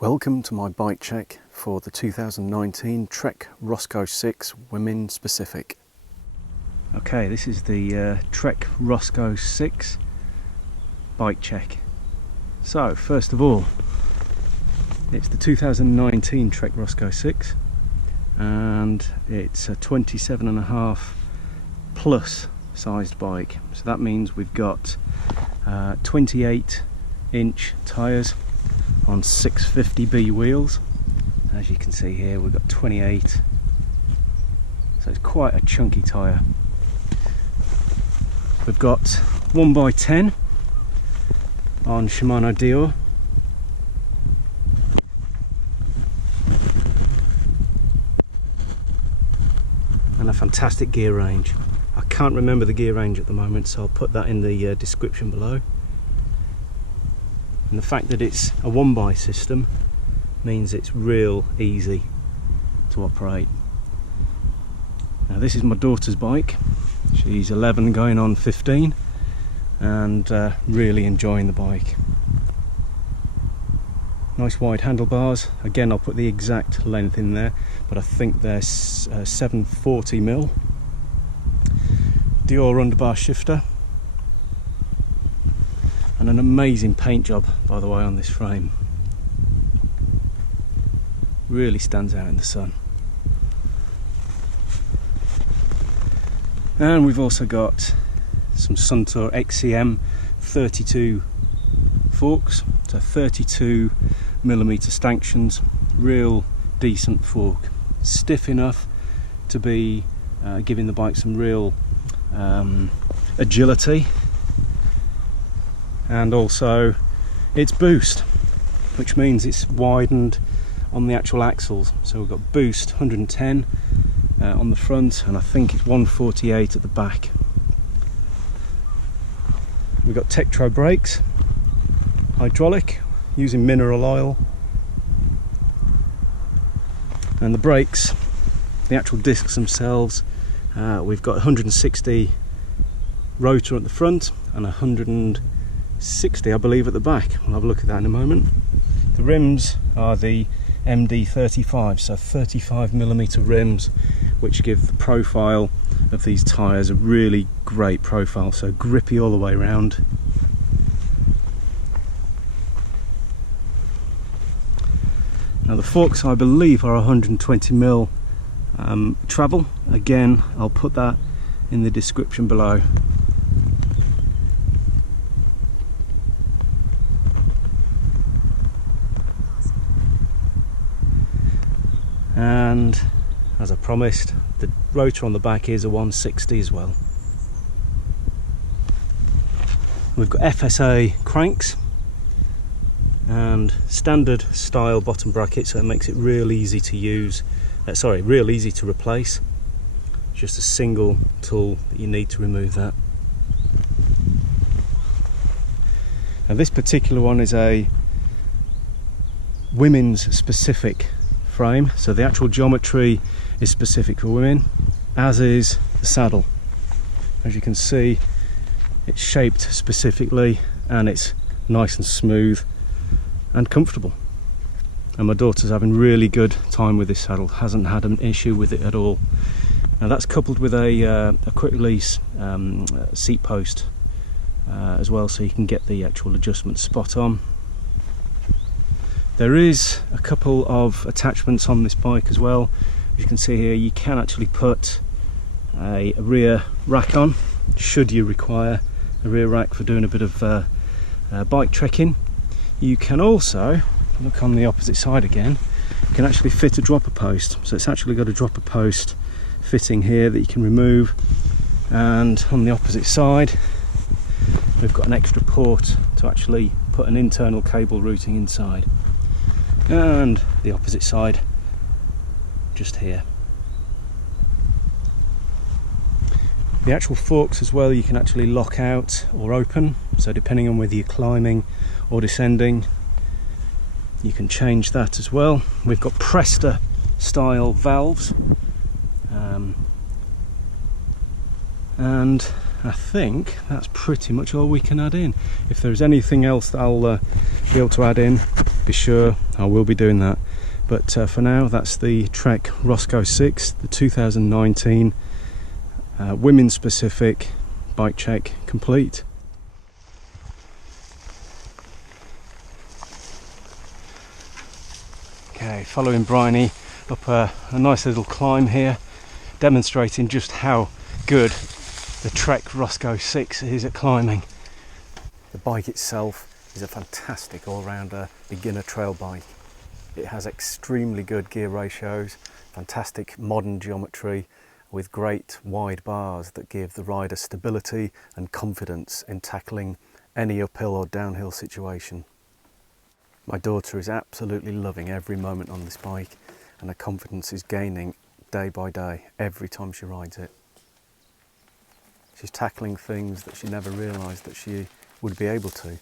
Welcome to my bike check for the 2019 Trek Roscoe 6 Women Specific. Okay, this is the Trek Roscoe 6 bike check. So first of all, it's the 2019 Trek Roscoe 6 and it's a 27.5 plus sized bike. So that means we've got 28-inch tyres on 650B wheels. As you can see here, we've got 28, so it's quite a chunky tyre. We've got 1x10 on Shimano Deore, and a fantastic gear range. I can't remember the gear range at the moment, so I'll put that in the description below. And the fact that it's a 1x system means it's real easy to operate. Now this is my daughter's bike. She's 11 going on 15 and really enjoying the bike. Nice wide handlebars. Again, I'll put the exact length in there, but I think they're 740mm. Deore underbar shifter. And an amazing paint job, by the way, on this frame. Really stands out in the sun. And we've also got some Suntour XCM 32 forks, so 32mm stanchions, real decent fork. Stiff enough to be giving the bike some real agility. And also it's boost, which means it's widened on the actual axles. So we've got boost 110 on the front, and I think it's 148 at the back. We've got Tektro brakes, hydraulic, using mineral oil. And the brakes, the actual discs themselves, we've got 160 rotor at the front and 160, I believe, at the back. We'll have a look at that in a moment. The rims are the MD35, so 35mm rims, which give the profile of these tyres a really great profile, so grippy all the way around. Now the forks, I believe, are 120mm travel. Again, I'll put that in the description below. And as I promised, the rotor on the back is a 160 as well. We've got FSA cranks and standard style bottom bracket, so it makes it real easy to use, real easy to replace. Just a single tool that you need to remove that. Now this particular one is a women's specific frame, so the actual geometry is specific for women, as is the saddle. As you can see, it's shaped specifically and it's nice and smooth and comfortable, and my daughter's having really good time with this saddle, hasn't had an issue with it at all. Now that's coupled with a quick release seat post as well, so you can get the actual adjustment spot on. There is a couple of attachments on this bike as well. As you can see here, you can actually put a rear rack on, should you require a rear rack for doing a bit of bike trekking. You can also, look on the opposite side again, you can actually fit a dropper post. So it's actually got a dropper post fitting here that you can remove, and on the opposite side we've got an extra port to actually put an internal cable routing inside. And the opposite side just here. The actual forks as well, you can actually lock out or open, so depending on whether you're climbing or descending, you can change that as well. We've got Presta style valves, and I think that's pretty much all we can add in. If there's anything else that I'll be able to add in, be sure I will be doing that. But for now, that's the Trek Roscoe 6, the 2019 women's specific bike check complete. Okay, following Bryony up a nice little climb here, demonstrating just how good the Trek Roscoe 6 is at climbing. The bike itself is a fantastic all-rounder beginner trail bike. It has extremely good gear ratios, fantastic modern geometry with great wide bars that give the rider stability and confidence in tackling any uphill or downhill situation. My daughter is absolutely loving every moment on this bike, and her confidence is gaining day by day every time she rides it. She's tackling things that she never realised that she would be able to,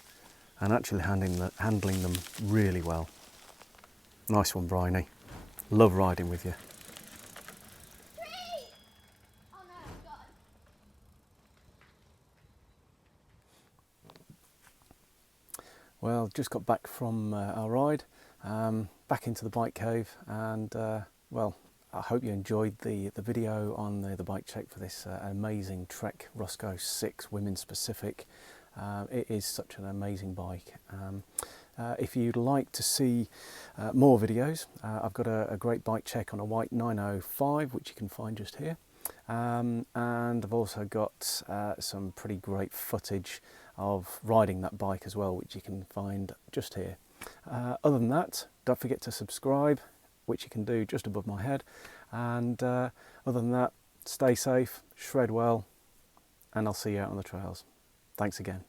and actually handling them really well. Nice one, Bryony. Love riding with you. Well, just got back from our ride, back into the bike cave, and well, I hope you enjoyed the video on the bike check for this amazing Trek Roscoe 6 women's specific. It is such an amazing bike. If you'd like to see more videos, I've got a great bike check on a white 905, which you can find just here. And I've also got some pretty great footage of riding that bike as well, which you can find just here. Other than that, don't forget to subscribe, which you can do just above my head. And other than that, stay safe, shred well, and I'll see you out on the trails. Thanks again.